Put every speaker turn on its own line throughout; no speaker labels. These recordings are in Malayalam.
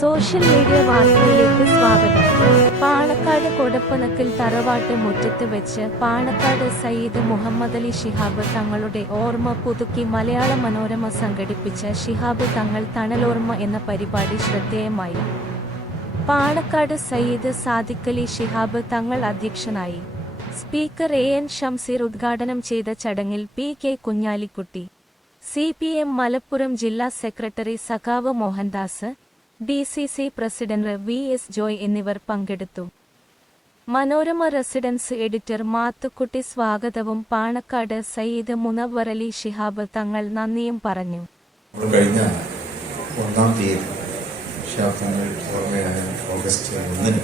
സോഷ്യൽ മീഡിയ വാർത്തയിലേക്ക് സ്വാഗതം. പാണക്കാട് കൊടപ്പനക്കിൽ തറവാട്ട് മുറ്റത്ത് വെച്ച് പാണക്കാട് സയ്യിദ് മുഹമ്മദ് അലി ഷിഹാബ് തങ്ങളുടെ ഓർമ്മ പുതുക്കി മലയാള മനോരമ സംഘടിപ്പിച്ച ഷിഹാബ് തങ്ങൾ തണലോർമ്മ എന്ന പരിപാടി ശ്രദ്ധേയമായി. പാണക്കാട് സയ്യിദ് സാദിഖലി ഷിഹാബ് തങ്ങൾ അധ്യക്ഷനായി. സ്പീക്കർ എ എൻ ഷംസീർ ഉദ്ഘാടനം ചെയ്ത ചടങ്ങിൽ P K Kunhalikutty C P M Malappuram ജില്ലാ സെക്രട്ടറി സഖാവ് Mohandas D C C president V S Joy എന്നിവർ പങ്കെടുത്തു. മനോരമ റെസിഡൻസ് എഡിറ്റർ മാത്തുക്കുട്ടി സ്വാഗതവും പാണക്കാട് സയ്യിദ് മുനവർ അലി ശിഹാബ് തങ്ങൾ നന്ദിയും പറഞ്ഞു.
കഴിഞ്ഞ ഒന്നാം തീയതി ഓഗസ്റ്റ് ഒന്നിന്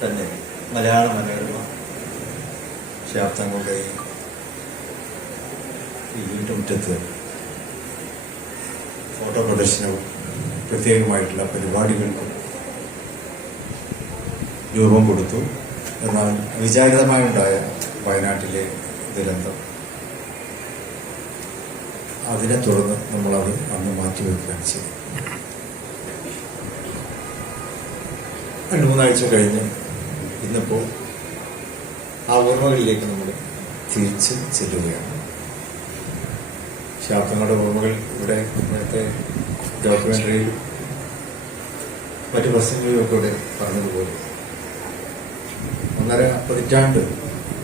തന്നെ മലയാള മനോരമ ശാബ്ദങ്ങളുടെ ഈ വീട്ടുമുറ്റത്ത് ഫോട്ടോ പ്രദർശനവും പ്രത്യേകമായിട്ടുള്ള പരിപാടികൾക്കും രൂപം കൊടുത്തു. എന്നാൽ വിചാരിതമായുണ്ടായ വയനാട്ടിലെ ദുരന്തം. അതിനെ തുടർന്ന് നമ്മളത് അന്ന് മാറ്റിവെക്കുകയാണ് ചെയ്തു രണ്ട് മൂന്നാഴ്ച കഴിഞ്ഞ് ഇന്നിപ്പോൾ ആ ഓർമ്മകളിലേക്ക് നമ്മൾ തിരിച്ച് ചെല്ലുകയാണ്. ശാസ്ത്രങ്ങളുടെ ഓർമ്മകൾ ഇവിടെ നേരത്തെ ഡോക്യുമെന്ററിയിൽ മറ്റു പ്രസംഗങ്ങളിലും ഒക്കെ ഇവിടെ പറഞ്ഞതുപോലെ. ഒന്നര പതിറ്റാണ്ട്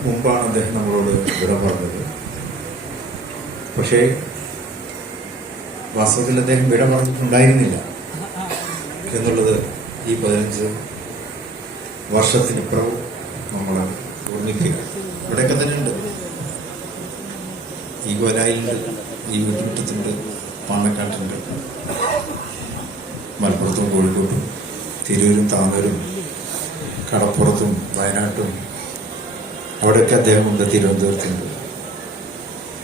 മുമ്പാണ് അദ്ദേഹം നമ്മളോട് വിട പറഞ്ഞത്. പക്ഷേ വാസ്തവത്തിൽ അദ്ദേഹം വിട പറഞ്ഞിട്ടുണ്ടായിരുന്നില്ല എന്നുള്ളത് ഈ പതിനഞ്ച് വർഷത്തിനിപ്പുറവും നമ്മൾ ഓർമ്മിക്കുക. ഇവിടെയൊക്കെ തന്നെ ഉണ്ട് ഈ കൊലായിലുണ്ട് ഈ വീട്ടുമുറ്റത്തുണ്ട് പാണക്കാട്ടുണ്ട് മലപ്പുറത്തും കോഴിക്കോട്ടും തിരൂരും താനൂരും കടപ്പുറത്തും വയനാട്ടും അവിടെയൊക്കെ അദ്ദേഹമുണ്ട് തിരുവനന്തപുരത്തുണ്ട്.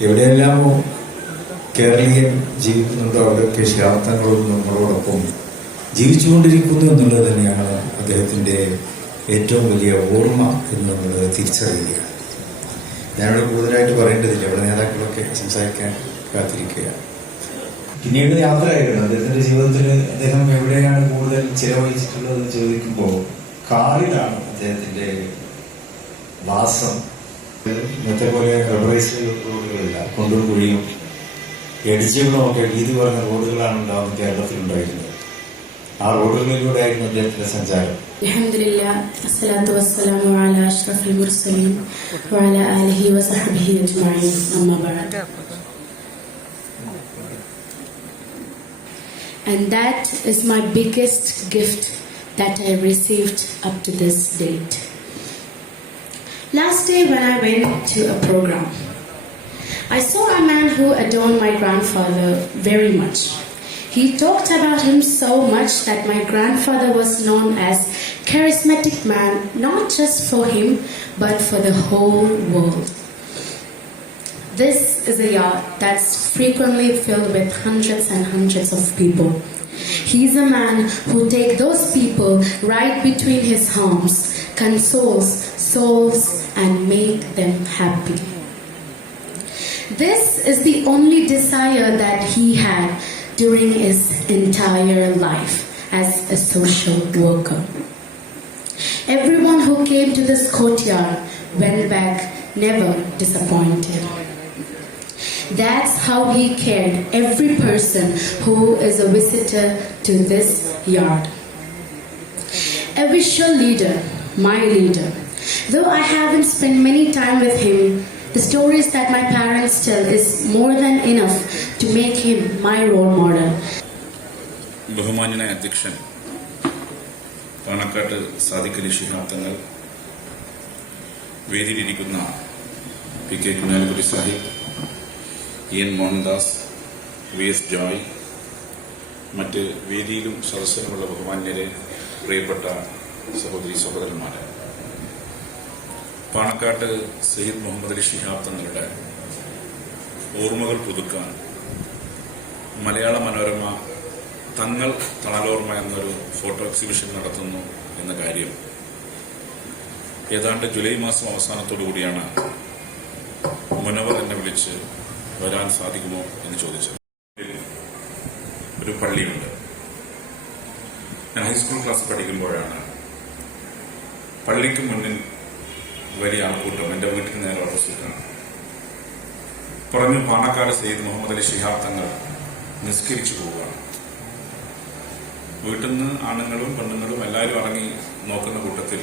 എവിടെയെല്ലാമോ കേരളീയൻ ജീവിക്കുന്നുണ്ടോ അവിടെയൊക്കെ ശാസ്ത്രങ്ങളും നമ്മളോടൊപ്പം ജീവിച്ചുകൊണ്ടിരിക്കുന്നു എന്നുള്ളത് തന്നെയാണ് അദ്ദേഹത്തിന്റെ ഏറ്റവും വലിയ ഓർമ്മ എന്ന് നമ്മൾ തിരിച്ചറിയുകയാണ് ഞാനിവിടെ കൂടുതലായിട്ട് പറയേണ്ടതില്ല. ഇവിടെ നേതാക്കളൊക്കെ സംസാരിക്കാൻ കാത്തിരിക്കുകയാണ് പിന്നീട് യാത്രയായിരുന്നു അദ്ദേഹത്തിന്റെ ജീവിതത്തിൽ അദ്ദേഹം എവിടെയാണ് കൂടുതൽ ചിലവഴിച്ചിട്ടുള്ളത് എന്ന് ചോദിക്കുമ്പോൾ കാറിലാണ് അദ്ദേഹത്തിന്റെ വാസം ഇന്നത്തെ പോലെ റബ്ബറൈസ് റോഡുകളില്ല കൊണ്ടൂർ കുഴിയും എഡിച്ചുകളും ഒക്കെ വീതി പറഞ്ഞ റോഡുകളാണ് ഉണ്ടാവുന്ന കേരളത്തിൽ ഉണ്ടായിരുന്നത് ആ റോഡുകളിലൂടെ ആയിരുന്നു അദ്ദേഹത്തിന്റെ സഞ്ചാരം
الحمد لله الصلاة والسلام على أشرف المرسلين وعلى آله وصحبه أجمعين أما بعد And that is my biggest gift that I received up to this date. Last day when I went to a program, I saw a man who adored my grandfather very much. He talked about him so much that my grandfather was known as charismatic man not just for him but for the whole world. This is a yard that's frequently filled with hundreds and hundreds of people. He's a man who takes those people right between his arms, consoles souls and make them happy. This is the only desire that he had during his entire life as a social worker. Everyone who came to this courtyard went back never disappointed. That's how he cared every person who is a visitor to this yard. A visual leader, my leader. Though I haven't spent many time with him, the stories that my parents tell is more than enough to make him my role model.
ബഹുമാന്യനായ അധ്യക്ഷൻ പാണക്കാട്ട് Sadiqali Shihab Thangal വേദിയിലിരിക്കുന്ന P K Kunhalikutty Sahib E N Mohandas V S Joy മറ്റ് വേദിയിലും സദസ്സിലുമുള്ള ബഹുമാന്യരെ പ്രിയപ്പെട്ട സഹോദരി സഹോദരന്മാരെ. പാണക്കാട്ട് സയ്യിദ് മുഹമ്മദ് അലി ഷിഹാബ് തങ്ങളുടെ ഓർമ്മകൾ പുതുക്കാൻ മലയാള മനോരമ തങ്ങൾ തണലോർമ്മ എന്നൊരു ഫോട്ടോ എക്സിബിഷൻ നടത്തുന്നു എന്ന കാര്യം. ഏതാണ്ട് ജൂലൈ മാസം അവസാനത്തോടു കൂടിയാണ് മുനവർ എന്നെ വിളിച്ച് വരാൻ സാധിക്കുമോ എന്ന് ചോദിച്ചത്. ഒരു പള്ളിയുണ്ട്. ഞാൻ ഹൈസ്കൂൾ ക്ലാസ് പഠിക്കുമ്പോഴാണ് പള്ളിക്ക് മുന്നിൽ വലിയ ആൾക്കൂട്ടം എന്റെ വീട്ടിൽ നേരെ ഓപ്പോസിറ്റാണ് പറഞ്ഞു പാണക്കാട് സെയ്ദ് മുഹമ്മദ് അലി ശിഹാബ് തങ്ങൾ നിസ്കരിച്ചു പോവുകയാണ്. വീട്ടിൽ നിന്ന് ആണുങ്ങളും പെണ്ണുങ്ങളും എല്ലാവരും ഇറങ്ങി നോക്കുന്ന കൂട്ടത്തിൽ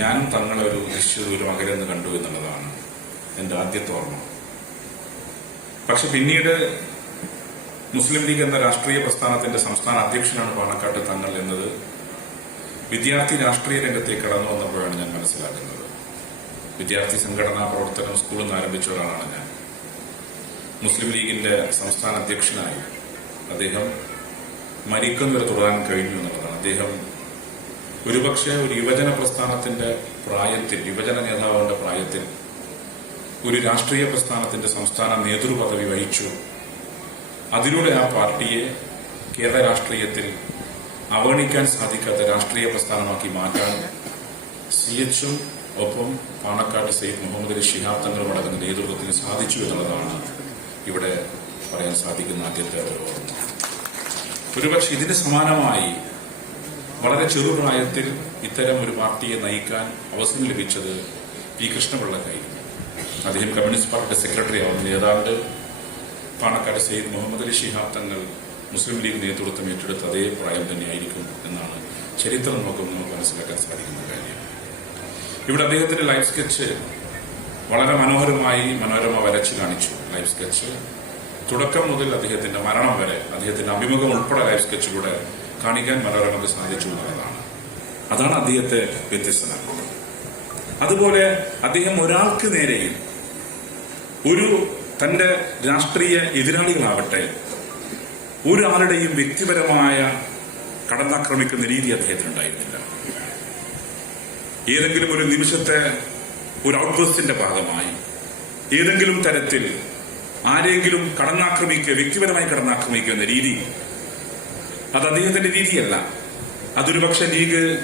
ഞാൻ തങ്ങളൊരു നിശ്ചിത ദൂരം അകലെന്ന് കണ്ടു എന്നുള്ളതാണ് എന്റെ ആദ്യത്തെ ഓർമ്മ. പക്ഷെ പിന്നീട് മുസ്ലിം ലീഗ് എന്ന രാഷ്ട്രീയ പ്രസ്ഥാനത്തിന്റെ സംസ്ഥാന അധ്യക്ഷനാണ് പാണക്കാട്ട് തങ്ങൾ എന്നത് വിദ്യാർത്ഥി രാഷ്ട്രീയ രംഗത്തേക്ക് കടന്നു വന്നപ്പോഴാണ് ഞാൻ മനസ്സിലാക്കുന്നത്. വിദ്യാർത്ഥി സംഘടനാ പ്രവർത്തനം സ്കൂളിൽ നിന്ന് ആരംഭിച്ച ഒരാളാണ് ഞാൻ. മുസ്ലിം ലീഗിന്റെ സംസ്ഥാന അധ്യക്ഷനായി അദ്ദേഹം മരിക്കുന്നവരെ തുടരാൻ കഴിഞ്ഞു എന്നുള്ളതാണ്. അദ്ദേഹം ഒരുപക്ഷെ ഒരു യുവജന പ്രസ്ഥാനത്തിന്റെ പ്രായത്തിൽ യുവജന നേതാവിന്റെ പ്രായത്തിൽ ഒരു രാഷ്ട്രീയ പ്രസ്ഥാനത്തിന്റെ സംസ്ഥാന നേതൃപദവി വഹിച്ചു. അതിലൂടെ ആ പാർട്ടിയെ കേരള രാഷ്ട്രീയത്തിൽ അവഗണിക്കാൻ സാധിക്കാത്ത രാഷ്ട്രീയ പ്രസ്ഥാനമാക്കി മാറ്റാൻ സി എച്ചും ഒപ്പം പാണക്കാട് സെയ്ദ് മുഹമ്മദ് അലി ഷിഹാബ് തങ്ങളും അടങ്ങുന്ന നേതൃത്വത്തിന് സാധിച്ചു എന്നുള്ളതാണ് ഇവിടെ പറയാൻ സാധിക്കുന്ന ആദ്യത്തെ ഒരുപക്ഷെ ഇതിന് സമാനമായി വളരെ ചെറുപ്രായത്തിൽ ഇത്തരം ഒരു പാർട്ടിയെ നയിക്കാൻ അവസരം ലഭിച്ചത് പി കൃഷ്ണപിള്ളക്കായിരുന്നു അദ്ദേഹം കമ്മ്യൂണിസ്റ്റ് പാർട്ടിയുടെ സെക്രട്ടറി ആവുന്ന ഏതാണ്ട് പാണക്കാട് സെയ്ദ് മുഹമ്മദ് അലി ഷിഹാബ് തങ്ങൾ മുസ്ലിം ലീഗ് നേതൃത്വം ഏറ്റെടുത്ത അതേ പ്രായം തന്നെയായിരിക്കും എന്നാണ് ചരിത്രം നോക്കുമ്പോൾ നമുക്ക് മനസ്സിലാക്കാൻ സാധിക്കുന്ന കാര്യം. ഇവിടെ അദ്ദേഹത്തിന്റെ ലൈഫ് സ്കെച്ച് വളരെ മനോഹരമായി മനോരമ വരച്ചു കാണിച്ചു. ലൈഫ് സ്കെച്ച് തുടക്കം മുതൽ അദ്ദേഹത്തിന്റെ മരണം വരെ അദ്ദേഹത്തിന്റെ അഭിമുഖം ഉൾപ്പെടെ ലൈഫ് സ്കെച്ചിലൂടെ കാണിക്കാൻ മനോരമക്ക് സാധിച്ചു എന്നുള്ളതാണ്. അതാണ് അദ്ദേഹത്തെ വ്യത്യസ്തനാക്കുന്നത്. അതുപോലെ അദ്ദേഹം ഒരാൾക്ക് നേരെയും ഒരു തന്റെ രാഷ്ട്രീയ എതിരാളികളാവട്ടെ ഒരാളുടെയും വ്യക്തിപരമായ കടന്നാക്രമിക്കുന്ന രീതി അദ്ദേഹത്തിനുണ്ടായിരുന്നില്ല. ഏതെങ്കിലും ഒരു നിമിഷത്തെ ഒരു ഔട്ട്ബേഴ്സിന്റെ ഭാഗമായി ഏതെങ്കിലും തരത്തിൽ ആരെങ്കിലും കടന്നാക്രമിക്കുക വ്യക്തിപരമായി കടന്നാക്രമിക്കുക എന്ന രീതി അത് അദ്ദേഹത്തിന്റെ രീതിയല്ല. അതൊരു പക്ഷെ ലീഗ്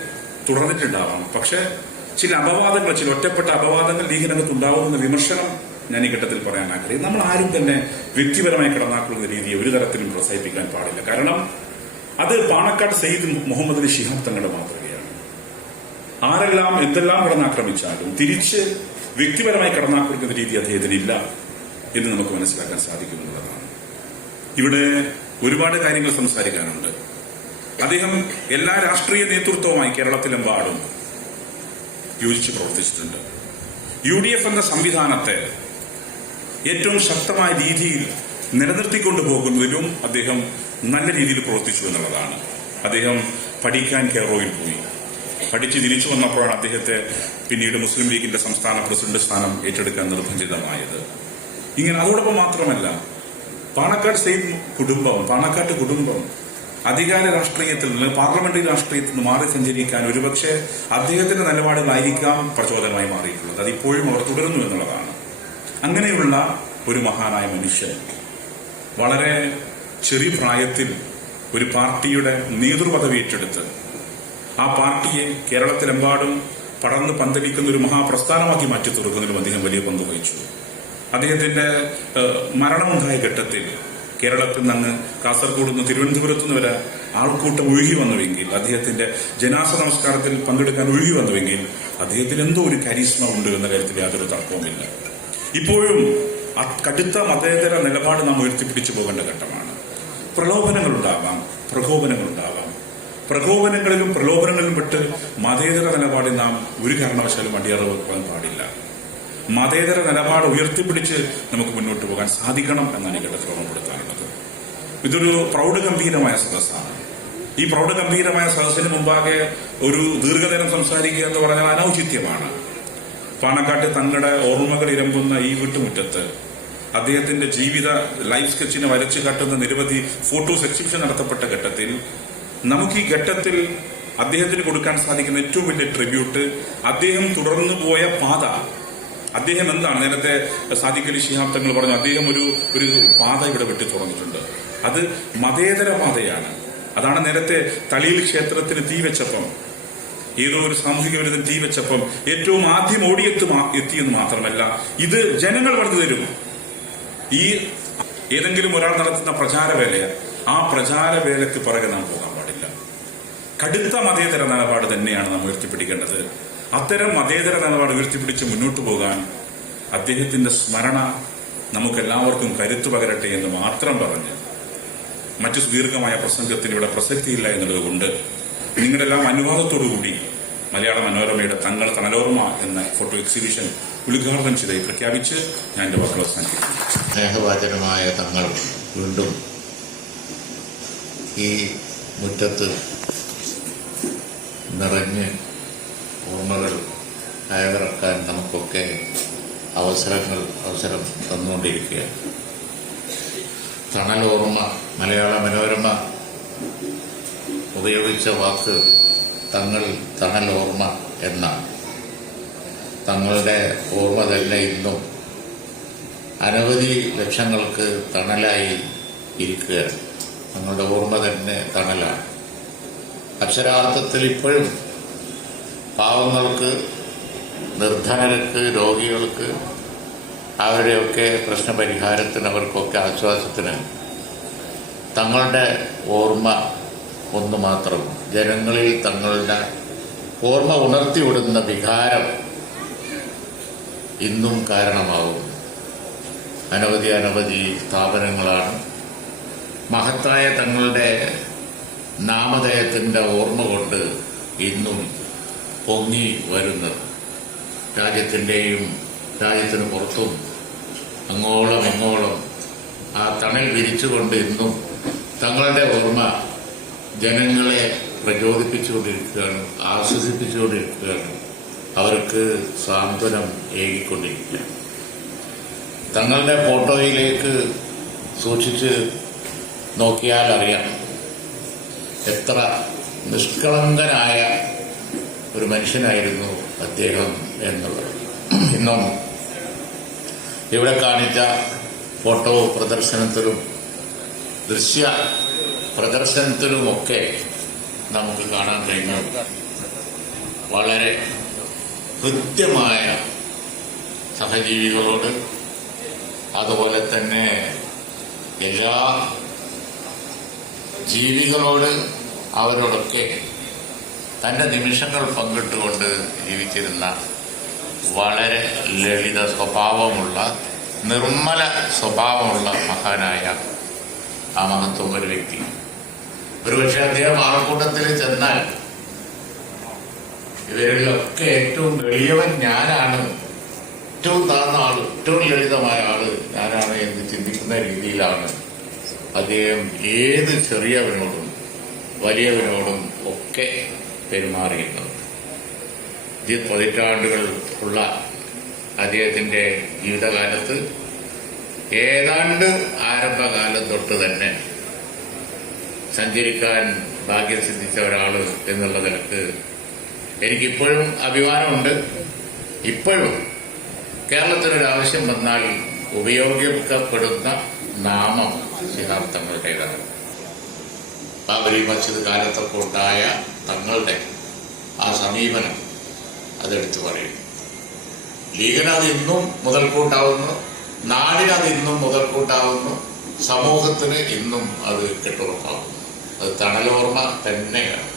തുടർന്നിട്ടുണ്ടാവാം. പക്ഷെ ചില അപവാദങ്ങൾ ചില ഒറ്റപ്പെട്ട അപവാദങ്ങൾ ലീഗിനകത്ത് ഉണ്ടാവുമെന്ന വിമർശനം ഞാൻ ഈ ഘട്ടത്തിൽ പറയാൻ ആഗ്രഹിക്കും നമ്മൾ ആരും തന്നെ വ്യക്തിപരമായി കടന്നാക്കുന്ന രീതിയെ ഒരു തരത്തിലും പ്രോത്സാഹിപ്പിക്കാൻ പാടില്ല. കാരണം അത് പാണക്കാട് സയ്യിദ് മുഹമ്മദ് അലി ശിഹാബ് തങ്ങളുടെ മാതൃകയാണ്. ആരെല്ലാം എന്തെല്ലാം കടന്നാക്രമിച്ചാലും തിരിച്ച് വ്യക്തിപരമായി കടന്നാക്രമിക്കുന്ന രീതി അദ്ദേഹത്തിന് ഇല്ല എന്ന് നമുക്ക് മനസ്സിലാക്കാൻ സാധിക്കുന്നുള്ളതാണ് ഇവിടെ ഒരുപാട് കാര്യങ്ങൾ സംസാരിക്കാനുണ്ട്. അദ്ദേഹം എല്ലാ രാഷ്ട്രീയ നേതൃത്വവുമായി കേരളത്തിലെമ്പാടും യോജിച്ച് പ്രവർത്തിച്ചിട്ടുണ്ട്. യു ഡി എഫ് എന്ന സംവിധാനത്തെ ഏറ്റവും ശക്തമായ രീതിയിൽ നിലനിർത്തിക്കൊണ്ടു പോകുന്നതിലും അദ്ദേഹം നല്ല രീതിയിൽ പ്രവർത്തിച്ചു എന്നുള്ളതാണ്. അദ്ദേഹം പഠിക്കാൻ കെയറോയിൽ പോയി. പഠിച്ച് തിരിച്ചു വന്നപ്പോഴാണ് അദ്ദേഹത്തെ പിന്നീട് മുസ്ലിം ലീഗിന്റെ സംസ്ഥാന പ്രസിഡന്റ് സ്ഥാനം ഏറ്റെടുക്കാൻ നിർബന്ധിതമായത്. ഇങ്ങനെ അതോടൊപ്പം മാത്രമല്ല പാണക്കാട് സെയിം കുടുംബം പാണക്കാട്ട് കുടുംബം അധികാര രാഷ്ട്രീയത്തിൽ നിന്ന് പാർലമെന്ററി രാഷ്ട്രീയത്തിൽ നിന്ന് മാറി സഞ്ചരിക്കാൻ ഒരുപക്ഷെ അദ്ദേഹത്തിന്റെ നിലപാടുകളായിരിക്കാം പ്രചോദനമായി മാറിയിട്ടുള്ളത്. അത് ഇപ്പോഴും അവർ തുടരുന്നു എന്നുള്ളതാണ്. അങ്ങനെയുള്ള ഒരു മഹാനായ മനുഷ്യൻ വളരെ ചെറിയ പ്രായത്തിൽ ഒരു പാർട്ടിയുടെ നേതൃപദവി ഏറ്റെടുത്ത് ആ പാർട്ടിയെ കേരളത്തിലെമ്പാടും പടർന്ന് പന്തലിക്കുന്ന ഒരു മഹാപ്രസ്ഥാനമാക്കി മാറ്റി തീർക്കുന്നതിലും അദ്ദേഹം വലിയ പങ്ക് വഹിച്ചു. അദ്ദേഹത്തിന്റെ മരണമുണ്ടായ ഘട്ടത്തിൽ കേരളത്തിൽ നിന്ന് കാസർഗോഡ് നിന്ന് തിരുവനന്തപുരത്ത് നിന്ന് വരെ ആൾക്കൂട്ടം ഒഴുകി വന്നുവെങ്കിൽ അദ്ദേഹത്തിന്റെ ജനാസ നമസ്കാരത്തിൽ പങ്കെടുക്കാൻ ഒഴുകി വന്നുവെങ്കിൽ അദ്ദേഹത്തിന് എന്തോ ഒരു കരിസ്മ ഉണ്ട് എന്ന കാര്യത്തിൽ യാതൊരു തർക്കവുമില്ല. ഇപ്പോഴും കടുത്ത മതേതര നിലപാട് നാം ഉയർത്തിപ്പിടിച്ചു പോകേണ്ട ഘട്ടമാണ്. പ്രലോഭനങ്ങൾ ഉണ്ടാവാം പ്രകോപനങ്ങൾ ഉണ്ടാവാം പ്രകോപനങ്ങളിലും പ്രലോഭനങ്ങളിലും പെട്ട് മതേതര നിലപാടിൽ നാം ഒരു കാരണവശാലും അടിയറവ് വെക്കാൻ പാടില്ല. മതേതര നിലപാട് ഉയർത്തിപ്പിടിച്ച് നമുക്ക് മുന്നോട്ട് പോകാൻ സാധിക്കണം എന്നാണ് ഈ ഘട്ടത്തിൽ ഓർമ്മപ്പെടുത്താനുള്ളത് ഇതൊരു പ്രൗഢഗംഭീരമായ സദസ്സാണ്. ഈ പ്രൗഢഗംഭീരമായ സദസ്സിന് മുമ്പാകെ ഒരു ദീർഘനേരം സംസാരിക്കുക എന്ന് പറഞ്ഞാൽ അനൌചിത്യമാണ്. പാണക്കാട്ട് തങ്ങളുടെ ഓർമ്മകൾ ഇരമ്പുന്ന ഈ വീട്ടുമുറ്റത്ത് അദ്ദേഹത്തിന്റെ ജീവിത ലൈഫ് സ്കെച്ചിനെ വരച്ചു കാട്ടുന്ന നിരവധി ഫോട്ടോസ് എക്സിബിഷൻ നടത്തപ്പെട്ട ഘട്ടത്തിൽ നമുക്ക് ഈ ഘട്ടത്തിൽ അദ്ദേഹത്തിന് കൊടുക്കാൻ സാധിക്കുന്ന ഏറ്റവും വലിയ ട്രിബ്യൂട്ട് അദ്ദേഹം തുടർന്നു പോയ പാത. അദ്ദേഹം എന്താണ്? നേരത്തെ സാധിക്കലി അലി ശിഹാബ് തങ്ങൾ പറഞ്ഞു അദ്ദേഹം ഒരു ഒരു പാത ഇവിടെ വെട്ടി തുറന്നിട്ടുണ്ട്. അത് മതേതര പാതയാണ്. അതാണ് നേരത്തെ തളിയിൽ ക്ഷേത്രത്തിന് തീ വെച്ചപ്പം ഏതോ ഒരു സാമൂഹിക വിരുദ്ധം തീ വെച്ചപ്പം ഏറ്റവും ആദ്യം ഓടിയെത്തു എത്തിയെന്ന് മാത്രമല്ല ഇത് ജനങ്ങൾ പറഞ്ഞു തരും. ഈ ഏതെങ്കിലും ഒരാൾ നടത്തുന്ന പ്രചാരവേല ആ പ്രചാരവേലക്ക് പുറകെ നാം പോകാൻ പാടില്ല. കടുത്ത മതേതര നിലപാട് തന്നെയാണ് നാം ഉയർത്തിപ്പിടിക്കേണ്ടത്. അത്തരം മതേതര നിലപാട് ഉയർത്തിപ്പിടിച്ച് മുന്നോട്ട് പോകാൻ അദ്ദേഹത്തിന്റെ സ്മരണ നമുക്കെല്ലാവർക്കും കരുത്തു പകരട്ടെ എന്ന് മാത്രം പറഞ്ഞ് മറ്റു സുദീർഘമായ പ്രസംഗത്തിന് ഇവിടെ പ്രസക്തിയില്ല എന്നുള്ളത് കൊണ്ട് നിങ്ങളുടെ എല്ലാം അനുവാദത്തോടുകൂടി മലയാള മനോരമയുടെ തങ്ങൾ തണലോർമ എന്ന ഫോട്ടോ എക്സിബിഷൻ ഉദ്ഘാടനം ചെയ്തായി പ്രഖ്യാപിച്ച് ഞാൻ എന്റെ വാക്കുകൾ അവസാനിപ്പിക്കുന്നു.
തങ്ങൾ വീണ്ടും ഈ മുറ്റത്ത് നിറഞ്ഞ് ഓർമ്മകൾ അയവിറക്കാൻ നമുക്കൊക്കെ അവസരങ്ങൾ അവസരം തന്നുകൊണ്ടിരിക്കുകയാണ്. തണലോർമ്മ മലയാള മനോരമ ഉപയോഗിച്ച വാക്ക് തങ്ങൾ തണലോർമ്മ എന്നാണ്. തങ്ങളുടെ ഓർമ്മ തന്നെ ഇന്നും അനവധി ലക്ഷങ്ങൾക്ക് തണലായി ഇരിക്കുകയാണ്. തങ്ങളുടെ ഓർമ്മ തന്നെ തണലാണ്. അക്ഷരാർത്ഥത്തിൽ ഇപ്പോഴും പാവങ്ങൾക്ക് നിർധനർക്ക് രോഗികൾക്ക് അവരുടെയൊക്കെ പ്രശ്നപരിഹാരത്തിന് അവർക്കൊക്കെ ആശ്വാസത്തിന് തങ്ങളുടെ ഓർമ്മ ഒന്ന് മാത്രം. ജനങ്ങളിൽ തങ്ങളുടെ ഓർമ്മ ഉണർത്തിവിടുന്ന വികാരം ഇന്നും കാരണമാകുന്നു അനവധി അനവധി സ്ഥാപനങ്ങളാണ്. മഹത്തായ തങ്ങളുടെ നാമധേയത്തിന്റെ ഓർമ്മ കൊണ്ട് ഇന്നും പൊങ്ങി വരുന്നത്. രാജ്യത്തിന്റെയും രാജ്യത്തിന് പുറത്തും അങ്ങോളം ഇങ്ങോളം ആ തണൽ വിരിച്ചുകൊണ്ട് ഇന്നും തങ്ങളുടെ ഓർമ്മ ജനങ്ങളെ പ്രചോദിപ്പിച്ചുകൊണ്ടിരിക്കുകയാണ് ആശ്വസിപ്പിച്ചുകൊണ്ടിരിക്കുകയാണ്. അവർക്ക് സാന്ത്വനം ഏകിക്കൊണ്ടിരിക്കുകയാണ്. തങ്ങളുടെ ഫോട്ടോയിലേക്ക് സൂക്ഷിച്ച് നോക്കിയാൽ അറിയാം എത്ര നിഷ്കളങ്കനായ ഒരു മനുഷ്യനായിരുന്നു അദ്ദേഹം എന്നുള്ളത്. ഇന്നും ഇവിടെ കാണിച്ച ഫോട്ടോ പ്രദർശനത്തിലും ദൃശ്യ പ്രദർശനത്തിലുമൊക്കെ നമുക്ക് കാണാൻ കഴിഞ്ഞു. വളരെ കൃത്യമായ സഹജീവികളോട് അതുപോലെ തന്നെ എല്ലാ ജീവികളോട് അവരോടൊക്കെ തന്റെ നിമിഷങ്ങൾ പങ്കിട്ടുകൊണ്ട് ജീവിച്ചിരുന്ന വളരെ ലളിത സ്വഭാവമുള്ള നിർമ്മല സ്വഭാവമുള്ള മഹാനായ ആ മഹത്വം ഒരു വ്യക്തി. ഒരുപക്ഷെ അദ്ദേഹം ആൾക്കൂട്ടത്തിൽ ചെന്നാൽ ഇവരിലൊക്കെ ഏറ്റവും എളിയവൻ ഞാനാണ്. ഏറ്റവും താഴ്ന്ന ആൾ ഏറ്റവും ലളിതമായ ആൾ ഞാനാണ് എന്ന് ചിന്തിക്കുന്ന രീതിയിലാണ് അദ്ദേഹം ഏത് ചെറിയവനോടും വലിയവനോടും ഒക്കെ പെരുമാറിയിരുന്നത്. ഇത് പതിറ്റാണ്ടുകൾ ഉള്ള അദ്ദേഹത്തിന്റെ ജീവിതകാലത്ത് ഏതാണ്ട് ആരംഭകാലം തൊട്ട് തന്നെ സഞ്ചരിക്കാൻ ഭാഗ്യം സിദ്ധിച്ച ഒരാൾ എന്നുള്ള നിലയ്ക്ക് എനിക്കിപ്പോഴും അഭിമാനമുണ്ട്. ഇപ്പോഴും കേരളത്തിനൊരു ആവശ്യം വന്നാൽ ഉപയോഗിക്കപ്പെടുന്ന നാമം ശിഹാബ് തങ്ങളുടേതാണ്. ബാബരി മസ്ജിദ് കാലത്തൊക്കെ തങ്ങളുടെ ആ സമീപനം അതെടുത്തു പറയും ലീഗിന് അത് ഇന്നും മുതൽക്കൂട്ടാവുന്നു നാടിനത് ഇന്നും മുതൽക്കൂട്ടാവുന്നു സമൂഹത്തിന് ഇന്നും അത് കെട്ടുറപ്പാകുന്നു അത് തണലോർമ്മ തന്നെയാണ്.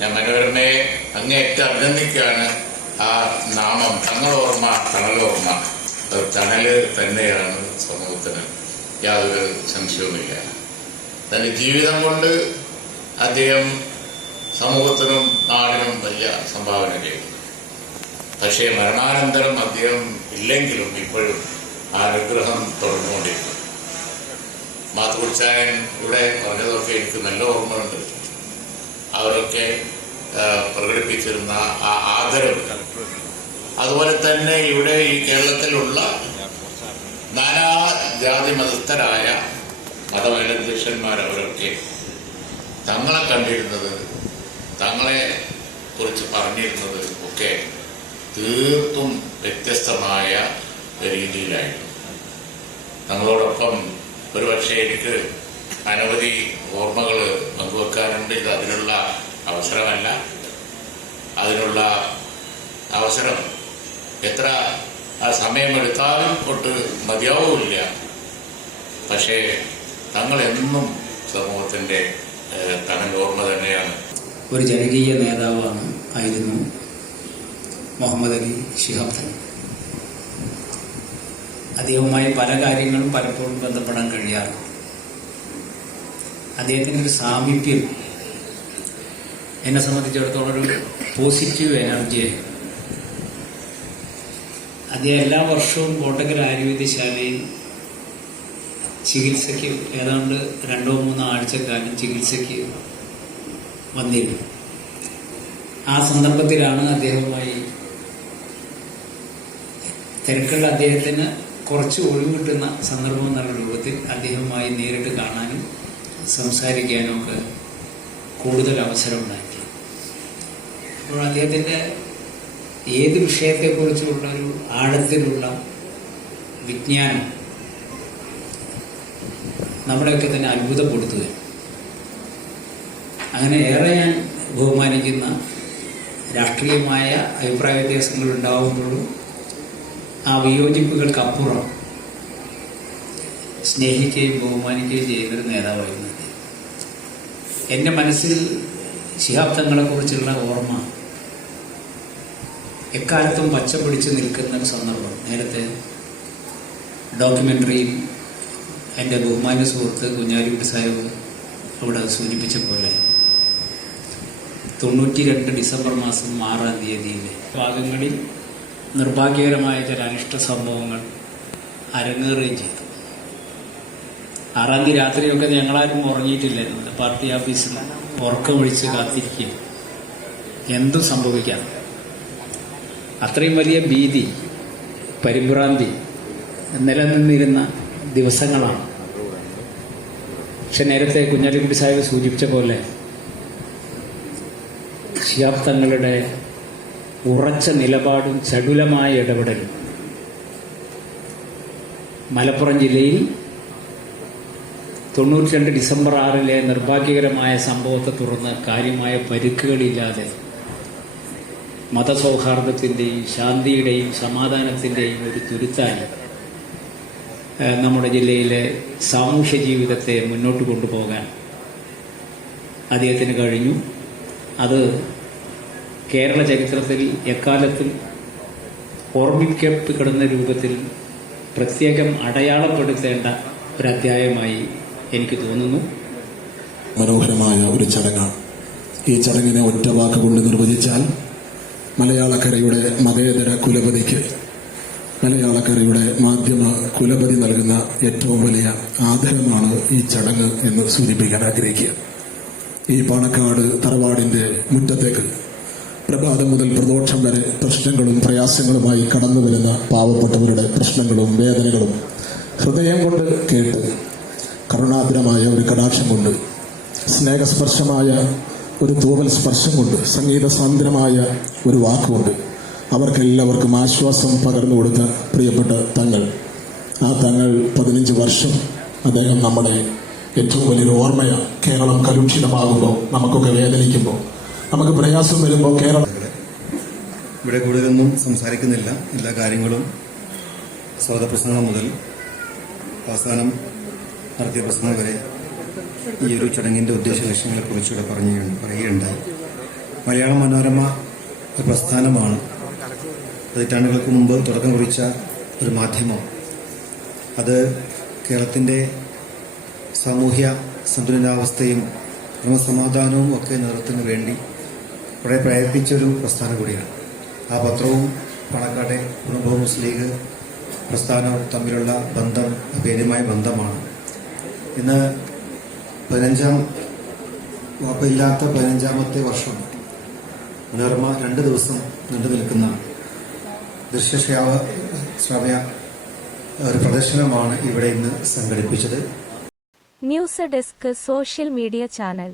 ഞാൻ മനോരമയെ അങ്ങേയറ്റം അഭിനന്ദിക്കുകയാണ് ആ നാമം തങ്ങളോർമ്മ തണലോർമ്മ. അത് തണൽ തന്നെയാണ് സമൂഹത്തിന് യാതൊരു സംശയവുമില്ല. തന്റെ ജീവിതം കൊണ്ട് അദ്ദേഹം സമൂഹത്തിനും നാടിനും വലിയ സംഭാവന ചെയ്തു. പക്ഷേ മരണാനന്തരം അദ്ദേഹം ഇല്ലെങ്കിലും ഇപ്പോഴും ആ അനുഗ്രഹം തുടർന്നുകൊണ്ടിരിക്കും മാത്തുക്കുച്ചായൻ ഇവിടെ പറഞ്ഞതൊക്കെ എനിക്ക് നല്ല ഓർമ്മയുണ്ട് അവരൊക്കെ പ്രകടിപ്പിച്ചിരുന്ന ആ ആദരവ്. അതുപോലെ തന്നെ ഇവിടെ ഈ കേരളത്തിലുള്ള നാനാ ജാതി മതസ്ഥരായ മതമേലധ്യക്ഷന്മാരവരൊക്കെ തങ്ങളെ കണ്ടിരുന്നത് തങ്ങളെ കുറിച്ച് പറഞ്ഞിരുന്നത് ഒക്കെ തീർത്തും വ്യത്യസ്തമായ രീതിയിലായിരുന്നു. നമ്മളോടൊപ്പം ഒരുപക്ഷെ എനിക്ക് അനവധി ഓർമ്മകൾ പങ്കുവെക്കാനുണ്ട്. ഇത് അതിനുള്ള അവസരമല്ല. അതിനുള്ള അവസരം എത്ര ആ സമയമെടുത്താലും തൊട്ട് മതിയാവില്ല പക്ഷേ സമൂഹത്തിന്റെ ഏഹ്, തണൽ ഓർമ്മ തന്നെയാണ്.
ഒരു ജനകീയ നേതാവാണ് ആയിരുന്നു മുഹമ്മദ് അലി ശിഹാബ് തങ്ങൾ അദ്ദേഹവുമായി പല കാര്യങ്ങളും പലപ്പോഴും ബന്ധപ്പെടാൻ കഴിയാറുണ്ട് അദ്ദേഹത്തിന്റെ ഒരു സാമീപ്യം എന്നെ സംബന്ധിച്ചിടത്തോളം ഒരു പോസിറ്റീവ് എനർജിയായി അദ്ദേഹം എല്ലാ വർഷവും കോട്ടക്കൽ ആയുർവേദശാലയിൽ ചികിത്സയ്ക്ക് ഏതാണ്ട് രണ്ടോ മൂന്നോ ആഴ്ചക്കാലം ചികിത്സയ്ക്ക് വന്നിരുന്നു. ആ സന്ദർഭത്തിലാണ് അദ്ദേഹവുമായി തിരക്കുള്ള അദ്ദേഹത്തിന് കുറച്ച് ഒഴിവ് കിട്ടുന്ന സന്ദർഭം എന്നുള്ള രൂപത്തിൽ അദ്ദേഹവുമായി നേരിട്ട് കാണാനും സംസാരിക്കാനും ഒക്കെ കൂടുതൽ അവസരം ഉണ്ടാക്കി അപ്പോൾ അദ്ദേഹത്തിന്റെ ഏത് വിഷയത്തെക്കുറിച്ചുള്ള ഒരു ആഴത്തിലുള്ള വിജ്ഞാനം നമ്മളെയൊക്കെ തന്നെ അത്ഭുതപ്പെടുത്തുക അങ്ങനെ ഏറെ ഞാൻ ബഹുമാനിക്കുന്ന രാഷ്ട്രീയമായ അഭിപ്രായ വ്യത്യാസങ്ങൾ ഉണ്ടാകുമ്പോഴും ആ വിയോജിപ്പുകൾക്കപ്പുറം സ്നേഹിക്കുകയും ബഹുമാനിക്കുകയും ചെയ്യുന്ന ഒരു നേതാവായിരുന്നു. എന്റെ മനസ്സിൽ ശിഹാബ്ദങ്ങളെക്കുറിച്ചുള്ള ഓർമ്മ എക്കാലത്തും പച്ച പിടിച്ച് നിൽക്കുന്ന ഒരു സന്ദർഭം നേരത്തെ ഡോക്യുമെന്ററിയും എന്റെ ബഹുമാന്യ സുഹൃത്ത് കുഞ്ഞാലിക്കുട്ടി സാഹിബ് അവിടെ സൂചിപ്പിച്ച പോലെ തൊണ്ണൂറ്റി രണ്ട് ഡിസംബർ മാസം ആറാം തീയതിയിലെ ഭാഗങ്ങളിൽ നിർഭാഗ്യകരമായ ചില അനിഷ്ട സംഭവങ്ങൾ അരങ്ങേറുകയും ചെയ്തു. ആറാം തീയതി രാത്രിയൊക്കെ ഞങ്ങളാരും ഉറങ്ങിയിട്ടില്ലായിരുന്നു. പാർട്ടി ഓഫീസിൽ ഉറക്കം വിളിച്ച് കാത്തിരിക്കുക എന്തും സംഭവിക്കാം. അത്രയും വലിയ ഭീതി പരിഭ്രാന്തി നിലനിന്നിരുന്ന ദിവസങ്ങളാണ്. പക്ഷെ നേരത്തെ കുഞ്ഞാലിക്കുട്ടി സാഹിബ് സൂചിപ്പിച്ച പോലെ ശിയാബ് തങ്ങളുടെ ഉറച്ച നിലപാടും ചടുലമായ ഇടപെടലും. മലപ്പുറം ജില്ലയിൽ തൊണ്ണൂറ്റി രണ്ട് ഡിസംബർ ആറിലെ നിർഭാഗ്യകരമായ സംഭവത്തെ തുടർന്ന് കാര്യമായ പരുക്കുകളില്ലാതെ മതസൗഹാർദ്ദത്തിന്റെയും ശാന്തിയുടെയും സമാധാനത്തിന്റെയും ഒരു തുരുത്താൻ നമ്മുടെ ജില്ലയിലെ സാമൂഹ്യ ജീവിതത്തെ മുന്നോട്ട് കൊണ്ടുപോകാൻ അദ്ദേഹത്തിന് കഴിഞ്ഞു. അത് കേരള ചരിത്രത്തിൽ എക്കാലത്തും ഓർമ്മിക്കപ്പെടുന്ന രൂപത്തിൽ പ്രത്യേകം അടയാളപ്പെടുത്തേണ്ട ഒരു അധ്യായമായി എനിക്ക് തോന്നുന്നു.
മനോഹരമായ ഒരു ചടങ്ങാണ് ഈ ചടങ്ങിനെ ഒറ്റ വാക്കുകൊണ്ട് നിർവചിച്ചാൽ മലയാളക്കരയുടെ മതേതര കുലപതിക്ക് മലയാളക്കരയുടെ മാധ്യമ കുലപതി നൽകുന്ന ഏറ്റവും വലിയ ആദരമാണ് ഈ ചടങ്ങ് എന്ന് സൂചിപ്പിക്കാൻ ആഗ്രഹിക്കുക. ഈ പാണക്കാട് തറവാടിന്റെ മുറ്റത്തേക്ക് പ്രഭാതം മുതൽ പ്രദോഷം വരെ പ്രശ്നങ്ങളും പ്രയാസങ്ങളുമായി കടന്നു വരുന്ന പാവപ്പെട്ടവരുടെ പ്രശ്നങ്ങളും വേദനകളും ഹൃദയം കൊണ്ട് കേട്ട് കരുണാതിരമായ ഒരു കടാക്ഷം കൊണ്ട് സ്നേഹസ്പർശമായ ഒരു തൂവൽ സ്പർശം കൊണ്ട് സംഗീത സാന്ദ്രമായ ഒരു വാക്കുകൊണ്ട് അവർക്കെല്ലാവർക്കും ആശ്വാസം പകർന്നു കൊടുത്ത പ്രിയപ്പെട്ട തങ്ങൾ. ആ തങ്ങൾ പതിനഞ്ച് വർഷം അദ്ദേഹം നമ്മുടെ ഏറ്റവും വലിയൊരു ഓർമ്മയാണ് കേരളം കലുഷിതമാകുമ്പോൾ നമുക്കൊക്കെ വേദനിക്കുമ്പോൾ നമുക്ക് പ്രയാസം വരുമ്പോൾ കേരളം
ഇവിടെ കൂടുതലൊന്നും സംസാരിക്കുന്നില്ല. എല്ലാ കാര്യങ്ങളും സ്വാഗത പ്രസംഗം മുതൽ അവസാനം നടത്തിയ പ്രസംഗം വരെ ഈ ഒരു ചടങ്ങിന്റെ ഉദ്ദേശ ലക്ഷ്യങ്ങളെക്കുറിച്ചുകൂടെ പറഞ്ഞു പറയുകയുണ്ടായി. മലയാള മനോരമ ഒരു പ്രസ്ഥാനമാണ്. പതിറ്റാണ്ടുകൾക്ക് മുമ്പ് തുടക്കം കുറിച്ച ഒരു മാധ്യമം. അത് കേരളത്തിന്റെ സാമൂഹ്യ സന്തുലനാവസ്ഥയും ക്രമസമാധാനവും ഒക്കെ നിലനിർത്തുന്നതിന് വേണ്ടി വളരെ പ്രേരിപ്പിച്ചൊരു പ്രസ്ഥാനം കൂടിയാണ്. ആ പത്രവും പാണക്കാട്ടെ കുടുംബ മുസ്ലിം ലീഗ് പ്രസ്ഥാനവും തമ്മിലുള്ള ബന്ധം പേരുമായ ബന്ധമാണ്. ഇന്ന് പതിനഞ്ചാം വാപ്പയില്ലാത്ത പതിനഞ്ചാമത്തെ വർഷം മനോരമ രണ്ട് ദിവസം നീണ്ടു നിൽക്കുന്ന ദൃശ്യശ്രാവ ശ്രമയ ഒരു പ്രദർശനമാണ് ഇവിടെ ഇന്ന് സംഘടിപ്പിച്ചത്.
News desk social media channel.